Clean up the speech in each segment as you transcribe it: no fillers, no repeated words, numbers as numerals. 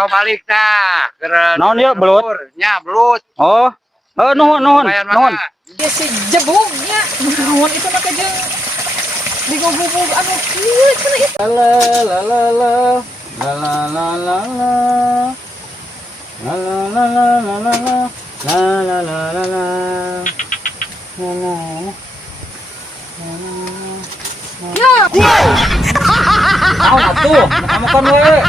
atau balik nah. Naon ya belut? Nya belut. Oh. Nuhun. Ya si jebugnya. Naon itu mah jeung digogobog anu kieu cenah itu. La la la la. La la la la la. La la la la la la la. La la la la la. Ya. Naon atuh? Kamu kan we.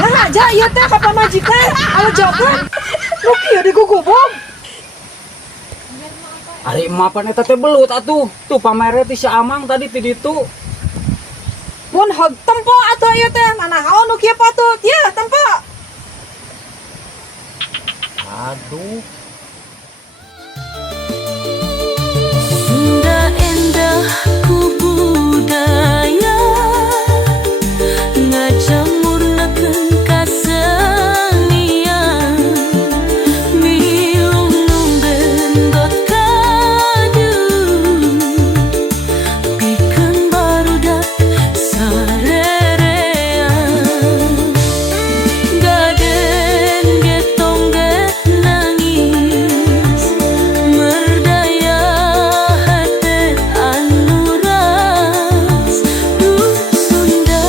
Nah aja ieu teh ka pamajikan. Anu jawaban. Lu kieu digogobog. Ari emak pan eta teh belut atuh. Tuh pamere ti si Amang tadi ti ditu. Mun heg tempo atuh ieu teh manaon nu kieu patut. Ya, tempo. Aduh. Sunda endah ku budaya ngajamurnakeun kasenian milung nunggendot kadu pikeun barudak sarerean gaden getong get nangis merdaya hate anu ras duh Sunda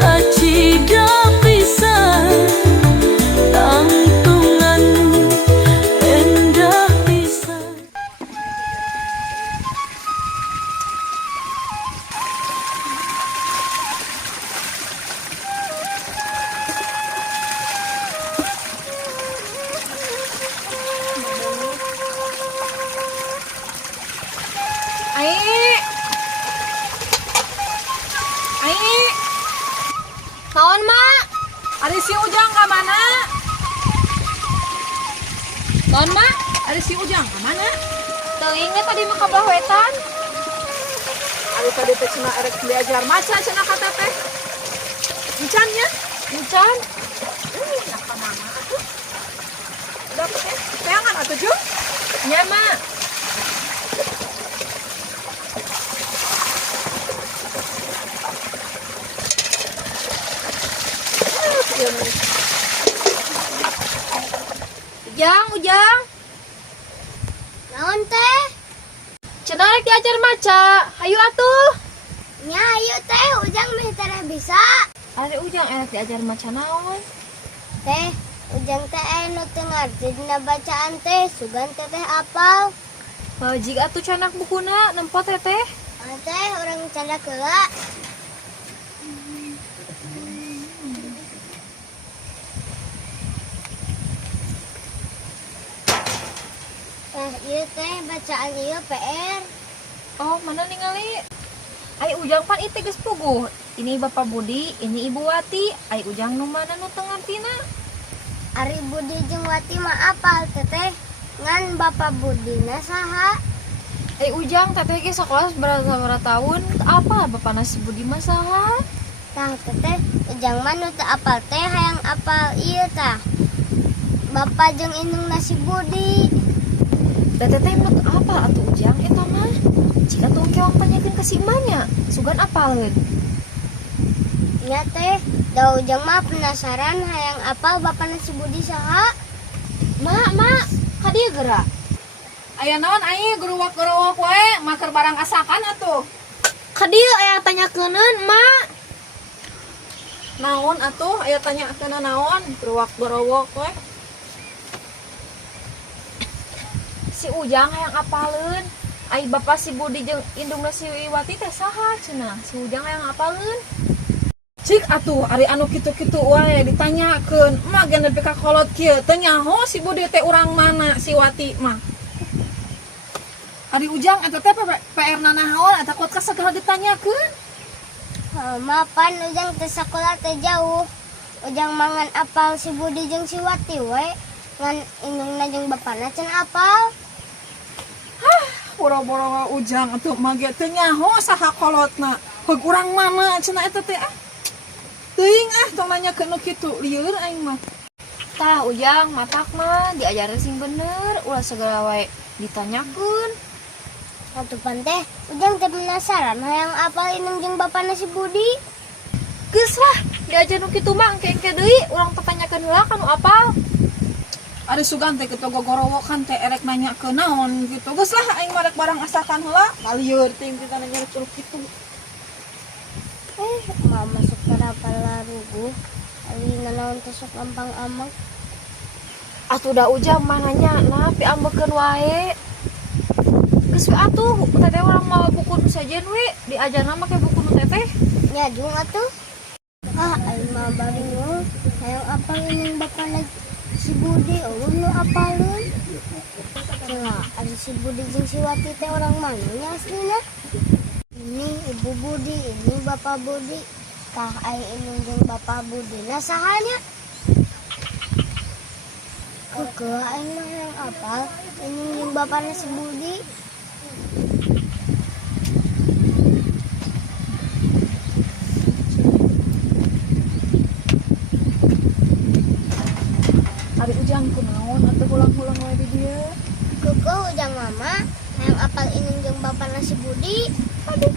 kacida pisan tangtungan endah pisan. Ai. Naon, Mak? Ari si Ujang ka mana? Naon, Mak? Ari si Ujang ka mana? Teuing teh tadi mah kabawetan. Ari tadi teh cenah erek belajar maca cenah kata teh. Encan nya? Encan. Nah ka mana atuh? Udah teh. Teangan atuh, Ju? Nya, Mak. Ujang. Naon teh? Cenah rek diajar maca. Hayu atuh. Nya ayo teh Ujang meh tara bisa. Ari Ujang enak diajar maca naon? Teh Ujang teh anu teu ngarti dina bacaan teh sugan teteh apal. Jig atuh canak bukuna nempo teteh. Teh urang canda keula. Teh ieu teh bacaan ieu PR. Oh, mana ningali? Ai Ujang pan ieu geus puguh. Ini Bapak Budi, ini Ibu Wati. Ai Ujang nu mana nu teu ngartina? Ari Budi jeung Wati mah apal teteh. Ngan Bapak Budina saha? Ai Ujang teteh ge sakola sabaraha tahun? Apa Bapana si Budi mah saha? Tah teteh Ujang mah nu teu apal teh hayang apal ieu tah. Bapak jeung indung nasi Budi. Da teteh mah teu apal atuh Ujang eta mah. Jika tuh keong panyakeun ka si imanya, sugan apaleun. Nya teh, da Ujang mah penasaran hayang apal Bapak nasi Budi saha? Mak, ka dieu geura. Aya naon ai geruwak-geruwak wae maker barang asakan atuh. Ka dieu aya tanyakeunun, Mak. Naon atuh aya tanyakeun naon geruwak-geruwak wae. Si Ujang hayang apaleun. Ai Bapak si Budi jeung indungna si Wati teh saha cenah? Si Ujang hayang apaleun. Cik atuh ari anu kitu-kitu wae ditanyakeun. Mah geus nepi ka kolot kieu teu nyaho si Budi teh urang mana si Wati mah. Ari Ujang eta teh PR naon eta kuat ka sagala ditanyakeun. Mapan Ujang teh sakola teh jauh. Ujang mangan apal si Budi jeung si Wati we. Ngan indungna jeung bapana cenah apal. Boro-boro Ujang atuh mah ge teu nyaho saha kolotna. Heug urang mana cenah eta teh ah. Teuing tong nanyakeun nu kitu lieur aing mah. Tah Ujang matak mah diajarin sing bener, ulah segala wae ditanyakeun. Atupan teh Ujang teh penasaran hayang apal indung jeung bapana si Budi. Geus lah, Diajar nu kitu mah engke deui urang pertanyakeun heula kanu apal. Ari sugan teh kitu gogorowokan teh erek nanya ke naon gitu. Geus lah aing marek barang asakan heula. Kalieur ting kita nanya ke kitu. Mama masuk para larugu. Ari nanaon teh sok gampang amang. Atuh da ujang mah nanya nah pi ambekeun wae. Geus we atuh teteh urang mau buku nu sajen we diajarna make buku nu teteh. Nya jung atuh. Aing mah bari nu hayang apal ini bapak lagi si Budi nu apalun. Nah, ada si Budi jeung si Wati teh orang mana nya aslinya? Ini Ibu Budi, ini Bapak Budi. Tah ai ini jeung Bapak Budi. Nah sahanya? Kekeh aing mah yang apal ini jeung bapana si Budi. Ari ujang kunaon atuh ulang-ulang wae di dieu. Kekeh ujang mama yang apal ini jeung bapana si Budi. Aduh.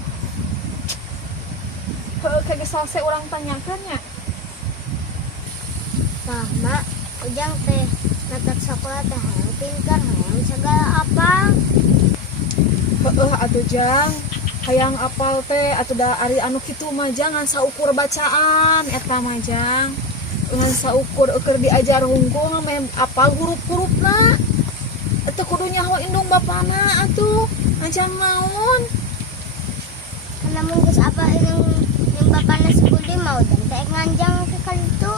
Heuh kage salse urang tanyakeun nya. Tah mak ujang teh natak sekolah teh hayang pintar hayang segala apal. Heuh atuh jang. Hayang apal teh atuh da ari anu kitu mah jangan saukur bacaan eta mah jang. Ngan saukur keur diajar hungkul mah apal huruf-hurufna. Eta kudu nyaho indung bapana atuh. Ajan naon? Namun geus apa yang bapana si Budi mau ujang teh nganjang ke kalitu.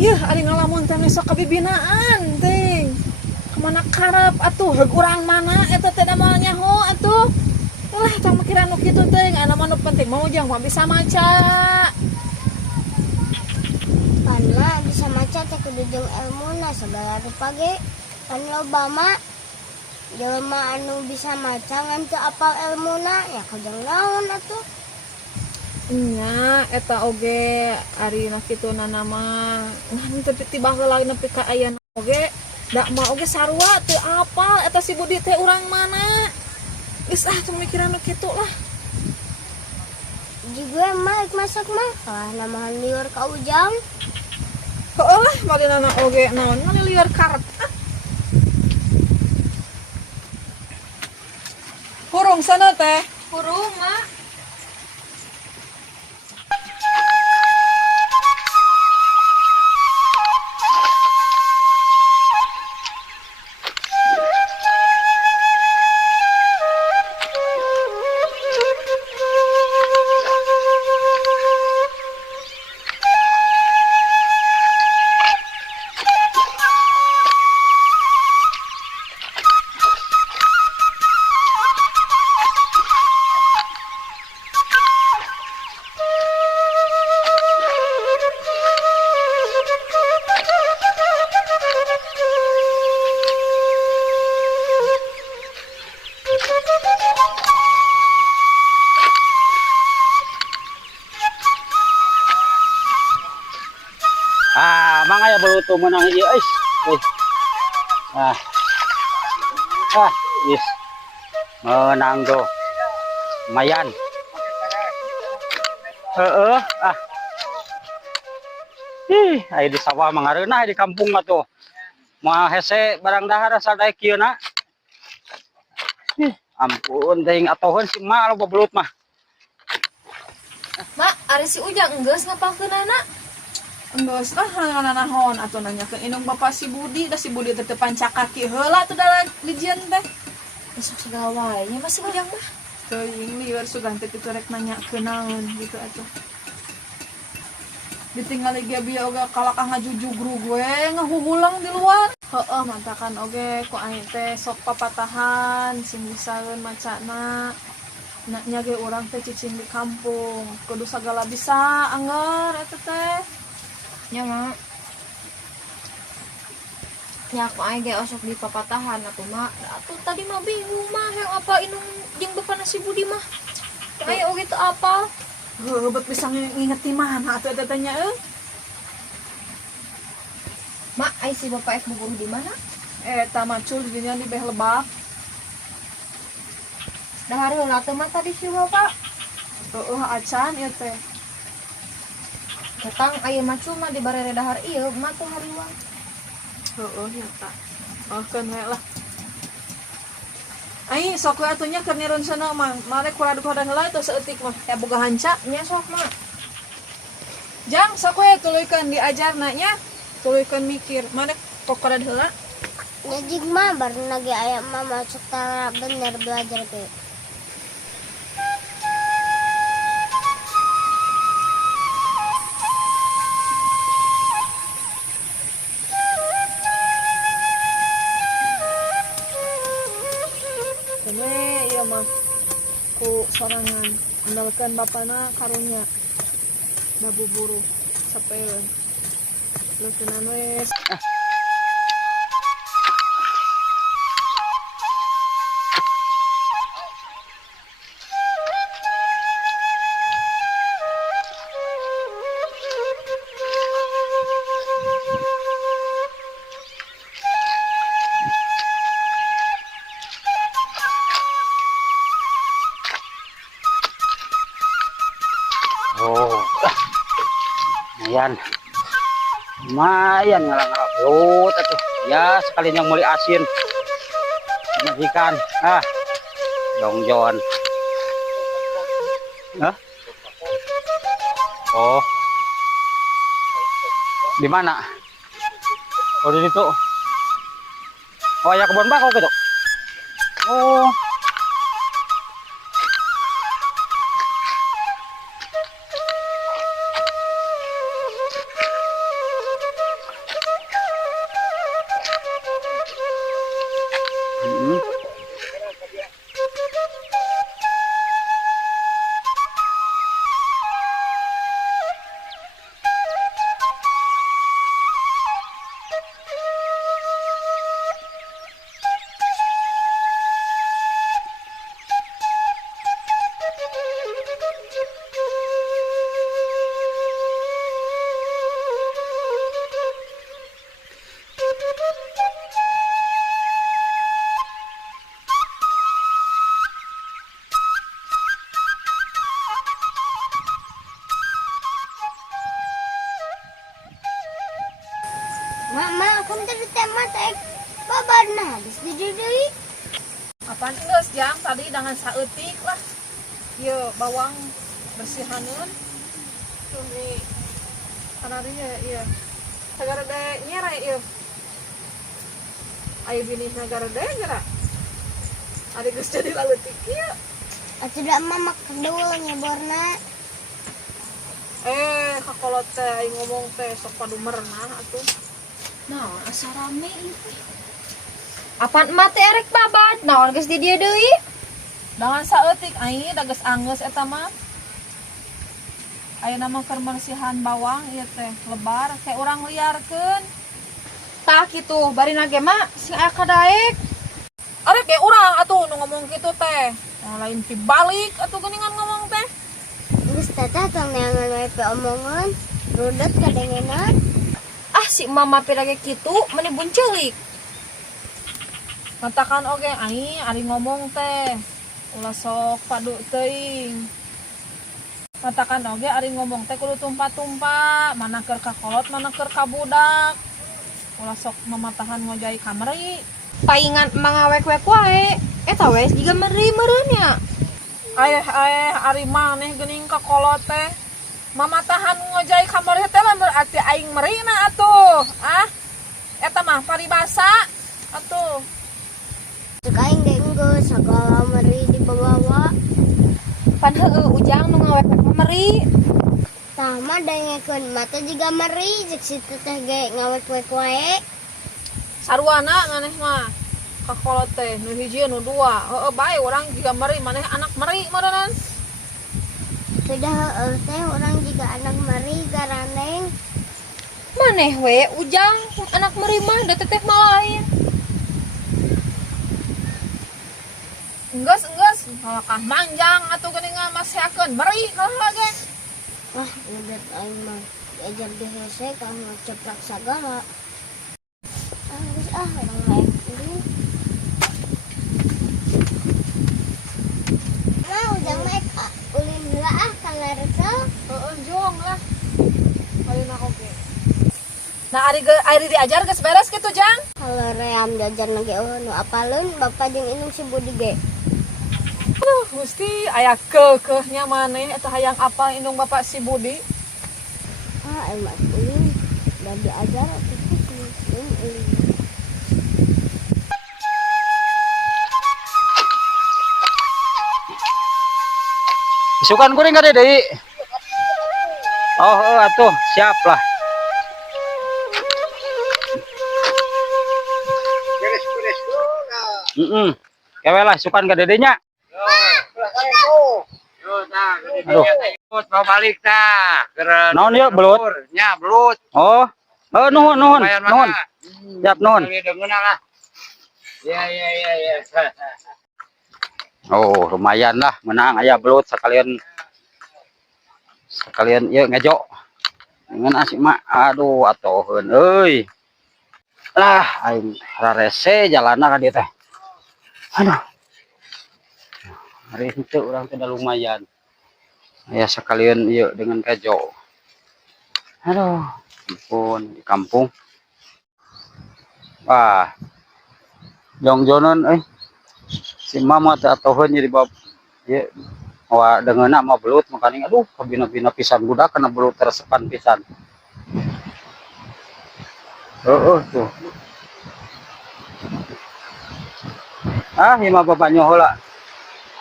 Yeuh ari ngalamun teh sok kabibinaan ting. Kemana karep atuh heug urang mana eta teh da moal nyaho atuh. Lah tong mikir anu kitu teh anu mah nu penting mah ujang mah bisa maca. Karena bisa maca teh kudu jeung ilmuna segala rupa ge. Kan loba mah jelema anu bisa maca ngan teu apal ilmuna ya kajang naon atuh. Nya eta oge ari na kituna nama ngan teu tiba heula nepi ka aya oge da mah oge sarua teu apal eta si Budi teh urang mana. Geus teu mikiran kitu lah. Juga mah masak mah kalah namahan liur ka ujang. Heuh lah marinana oge naon lieur karet. Hurung sana teh. Hurung mah. Mangaya beruto menang ieu euy. Is. Menang do. Mayan. Aya di sawah mangareunah di kampung mah tuh. Moal hese barang dahar asal daek kieu na. Ampun teuing atoheun si mak loba belut mah. Mak, ari si ujang enggeus ngapangkeunana. Enggeus lah nanaon atuh nanya ke indung bapak si Budi da si Budi teh pancak kaki heula teh da lijian teh. Besok segala wae nya masih ujang mah. Teuing lieur sugan teh kitu rek nanya ke naon gitu atuh. Ditinggal ge bieu oge kalakah ngajujugrug we ngahuhulang di luar. Heueuh mantakan oge ku aing teh sok papatahan sing bisaeun macana. Nya ge urang teh cicing di kampung, kudu sagala bisa anger eta teh. Nya mah. Nya aku aing ge osok di papatahan atuh mak. Atuh tadi mah bingung mah yang apa indung jeung bapana si Budi mah. Aya oge teu apal. Heuh bet bisa nginget di mana atuh eta teh nya Mak, ai si bapak es guru di mana? Eta macul di dinya di beh lebak. Dahar heula teh mah tadi si bapak. Heueuh acan ieu teh. Ketang aya macu mah di barere dahar ieu mah tuh hariwang. Heeh nyata. Oh kan we lah. Ai sok we atuh nya keur nireun sana mah. Mare kurad-kurad heula atuh saeutik mah. Ya boga hanca nya sok mah. Jang sok we tuluykeun diajarna nya. Tuluykeun mikir. Mare kok kurad heula? Ngajig mah baru lagi ayam mah masuk tara bener belajar ke. Kene ieu mah ku sorangan andalkeun bapana karunya. Da buburu sapeun. Leukeunana we. Oh, lumayan. Lumayan ngalang-ngalang atuh. Ya, sekalian yang mulai asin. Ikan. Dongjon. Hah? Oh. Di mana? Oh, di situ. Oh, ya kebun bakau gitu. Oh. Mama kan tadi tema teh babar habis di deui. Apaan geus jang tadi dengan saeutik lah. Ieu bawang bersihaneun. Tuh nih. Kana dieu ieu. Sagara de nyere ieu. Aya bini sagara de geura. Ari geus jadi leutik ieu. Atuh da mama kedul nyeborna. Kakolot teh aing ngomong teh sok padumerna atuh. Naon asa rame ieu teh. Apaan emak teh erek babat? Naon geus di dieu deui? Dengan saeutik aing da geus angeus eta mah. Ayeuna mah keur bersihan bawang ieu teh lebar kayak urang liarkeun. Tah kitu, bari nage mah sing aya kadaek. Arek ge urang atuh nu ngomong kitu teh. Lain ti balik atuh geuningan ngomong teh. Geus tata tong neangan we pe omongan. Rudet kadengenan. Ah si mama pirage kitu meni bunceulik. Ngatakan oge aing ari ngomong teh. Ulah sok padu teuing. Ngatakan oge ari ngomong teh kudu tumpa-tumpa, mana keur kakolot, mana keur kabudak. Ulah sok mamatahan ngojai kamari. Paingan emang ngawek-wek wae. Eta we jiga meri-meureun nya. Ari maneh geuning kakolot teh. Mamatahan ngojai kamari teh mah berarti aing merina atuh. Eta mah paribasa atuh. Cek aing geus sagala meri dibawa. Pan heueuh ujang nu ngawek-wek meri. Tah mah dengekeun mata juga meri cek situ teh ge ngawek-wek wae. Sarwana maneh mah kakolot teh nu hiji nu dua. Heueuh bae urang juga meri maneh anak meri meureun. Sudah teh orang juga anak meri garaneng. Maneh we ujang anak meri mah da teteh mah lain. Enggeus kah manjang atuh geuningan masehakeun meri naon ge. Wah, udah aing mah diajar di hese kang ceplak sagala. Orang lain ini. Mau ujang make ulin heula kang ngaresel. Heeh jong lah. Nah ari diajar geus beres kitu Jang. Kalau ream diajar lagi nu apalun bapak jeung inung si Budi ge. Gusti aya keukeuhnya maneh eta hayang apal indung bapak si Budi. Emak ulin udah diajar atuh ulin. Isukan kuring ka deui. Oh, atuh siap lah. Beres-beres. Kewe lah isukan ka dedenya. Yo, nah, Aduh. belut mau balik tah. Keur Naon ieu belut? Nya belut. Oh, nuhun. Lumayan Nuhun. mana? Siap nuhun. Dengeuna lah. Ya. Oh, lumayan lah menang aya belut sekalian ieu ngejo. Dengan asik mak. Aduh atoheun euy. Lah aing rarese jalanna ka dieu teh. Aduh. Hari itu orang tidak lumayan. Ya sekalian ieu dengan kejo. Aduh, ampun di kampung. Wah. Jong-jonon si mama teh atoheun jadi bab ieu wa dengeuna mah belut makanya aduh kabina-bina pisan budak kana belut teresepan pisan. Tuh. Ieu mah bapak nyoho lah.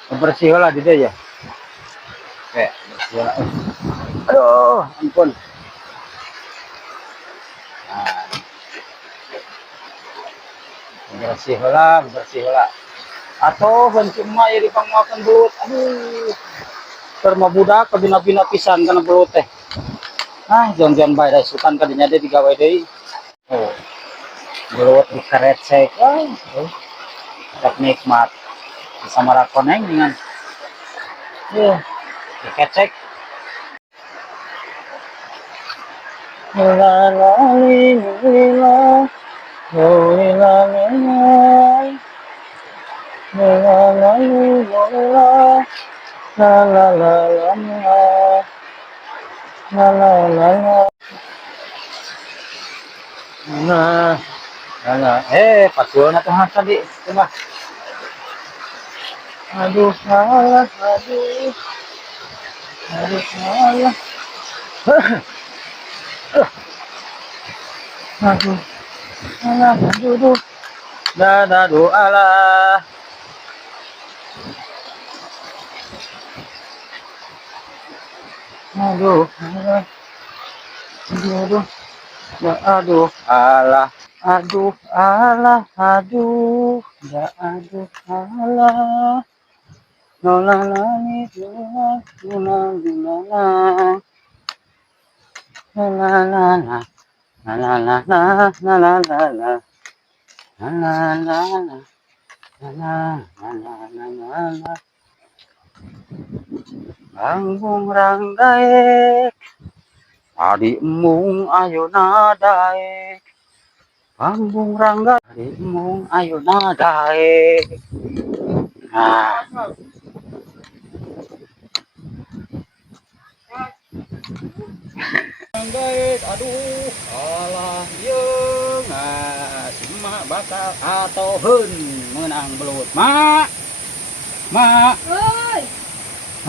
Bersih lah di dia ya. Kayak bersih lah. Aduh, ampun. Nah. Bersih lah. Atau benci emak ya dipangmakan belut. Aduh. Terma budak kabina-bina pisan kana belut teh. Jon-jon bae da sukan kadinya teh digawe deui. Oh. Belut dikerecek. Tak nikmat. Sama rakoneng dengan dikecek. Patuhna teh tadi coba. Aduh salah. Aduh. Aduh alah. Aduh alah. Banggung ranggaek adi embung ayeuna daek. Banggung ranggaek adi embung ayeuna daek. Nah. Ranggaek aduh alah yeung simak bakal atoheun meunang belut. Mak. Euy,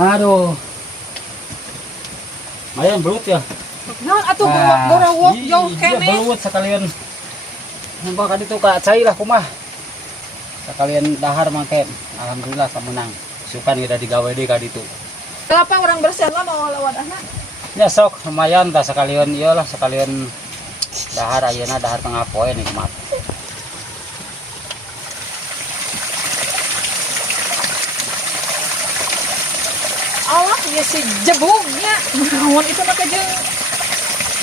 Aduh. Mayan belut ya. naon atuh borawok jauh Iya kene. belut sekalian. Nampak ka ditu ka cai lah kumah. Sekalian dahar mangke. Alhamdulillah menang. Sukan udah digawe deui ka ditu. Kenapa orang bersih lah mau lewat anak? Ya sok lumayan tah sekalian iyalah sekalian dahar ayeuna dahar tengah poe nikmat. Allah ya si jebungnya. Naon itu mah jeung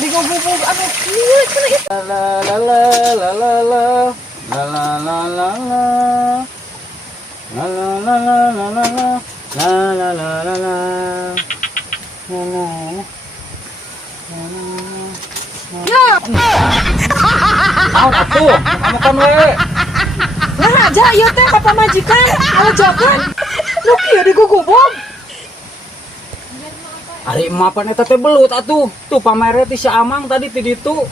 digubug anu kieu cenah itu. Ya, Naon atuh? Kamu kan we. lah aja ieu teh papa majikan, alajakan. Nu kieu digugubog. Ari emak pan eta teh belut atuh. Tuh pamere ti si Amang tadi ti ditu.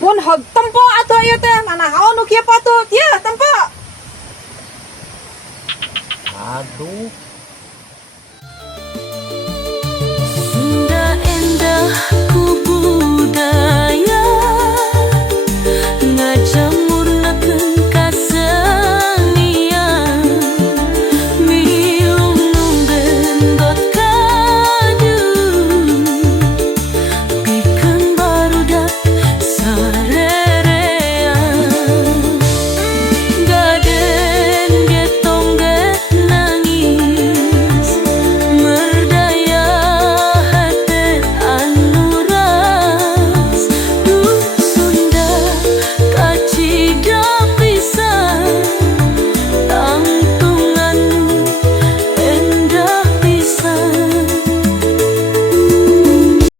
Mun hog tempo atuh ieu teh mana haon nu kieu patut. Ya, tempo. Aduh. Sunda endah kubu